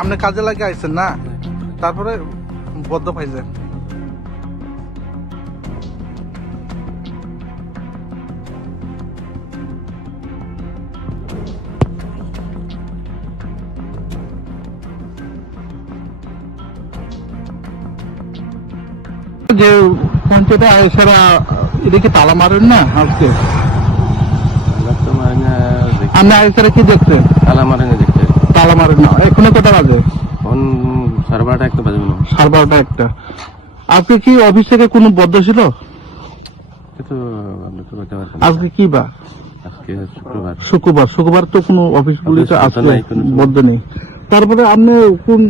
আপনি কাজে লাগে আইছেন না, তারপরে বদ্ধ পাইছেন। যে পঞ্চায়েতে আইসারা এদিকে তালা মারেন না আজকে? আপনি আইসারা কি দেখছেন? তালা মারেন দেখতে তালা মারেন না। এখনো কটা বাজে? ফোন 12:30 একটা বাজে মনে হয়। 12:30 একটা। আজকে কি অফিস থেকে কোনো বদ্ধ ছিল? কিন্তু আপনি তো বলতে পারবেন আজকে কি বা? আজকে শুক্রবার। শুক্রবার তো কোনো অফিসগুলিতে অফিস আজকে নাই, কোনো বদ্ধ নেই। তারপরে আপনি কোন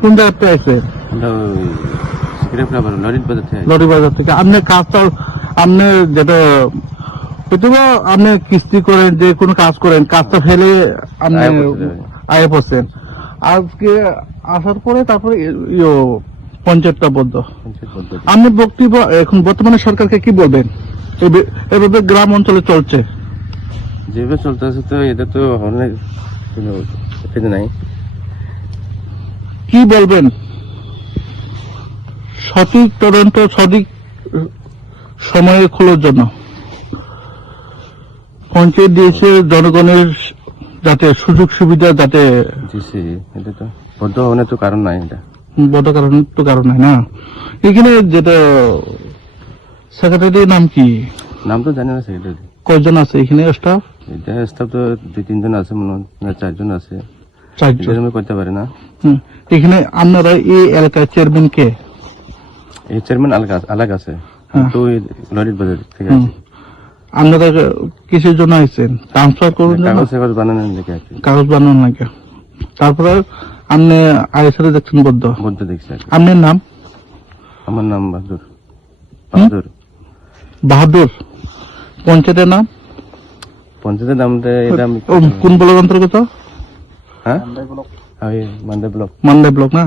কোন জায়গাতে আছেন? আমরা ওই সিগারেট খাবার লরির বাজার থেকে লরি বাজার থেকে। আপনি কাজটা আপনি যেটা হয়তো বা আপনি কিস্তি করেন, যে কোনো কাজ করেন, কাজটা ফেলে আপনি আয়া পড়তে যাবেন। আয়ে পড়ছেন। আজকে আসার পরে তারপরে পঞ্চায়েতটা বদ্ধ। পঞ্চায়েত পদ্ধতি। আপনি বক্তব্য এখন বর্তমানে সরকারকে কি বলবেন? এভাবে গ্রাম অঞ্চলে চলছে। যেভাবে চলতেছে তো এটা তো অনেক কোনো অসুবিধা নাই। কি বলবেন? সঠিক তদন্ত সঠিক সময়ে খোলার জন্য পঞ্চায়েত দিয়েছে জনগণের যাতে সুযোগ সুবিধা যাতে দিছি, এটা তো বদ্ধ হওয়ার তো কারণ নাই। এটা বড় কারণ তো কারণ হয় না। এখানে যেটা সেক্রেটারির নাম কি? নাম তো জানি না সেক্রেটারি। কয়জন আছে এখানে স্টাফ? এটা স্টাফ তো 2-3 জন আছে মনে হয়, না 4 জন আছে। 4 এটা জন। আমি করতে পারি না। এখানে আপনারা এই এলাকার চেয়ারম্যান কে? এই চেয়ারম্যান আলাদা আছে, হ্যাঁ। তো ওই লরির বাজার থেকে হুম। আছে। আপনারা কিসের জন্য আইছেন? ট্রান্সফার করুন জন্য? কাগজ বানানোর দিকে আছে। কাগজ বানানো লাগে। তারপরে আপনি আইসারে দেখছেন বদ্ধ। বদ্ধ দেখছি আর কি। আপনার নাম? আমার নাম বাহাদুর। বাহাদুর। পঞ্চায়েতের নাম? পঞ্চায়েতের নাম এটা আমি কোন ব্লক অন্তর্গত? হ্যাঁ, মান্ডে ব্লক। মান্ডা ব্লক না?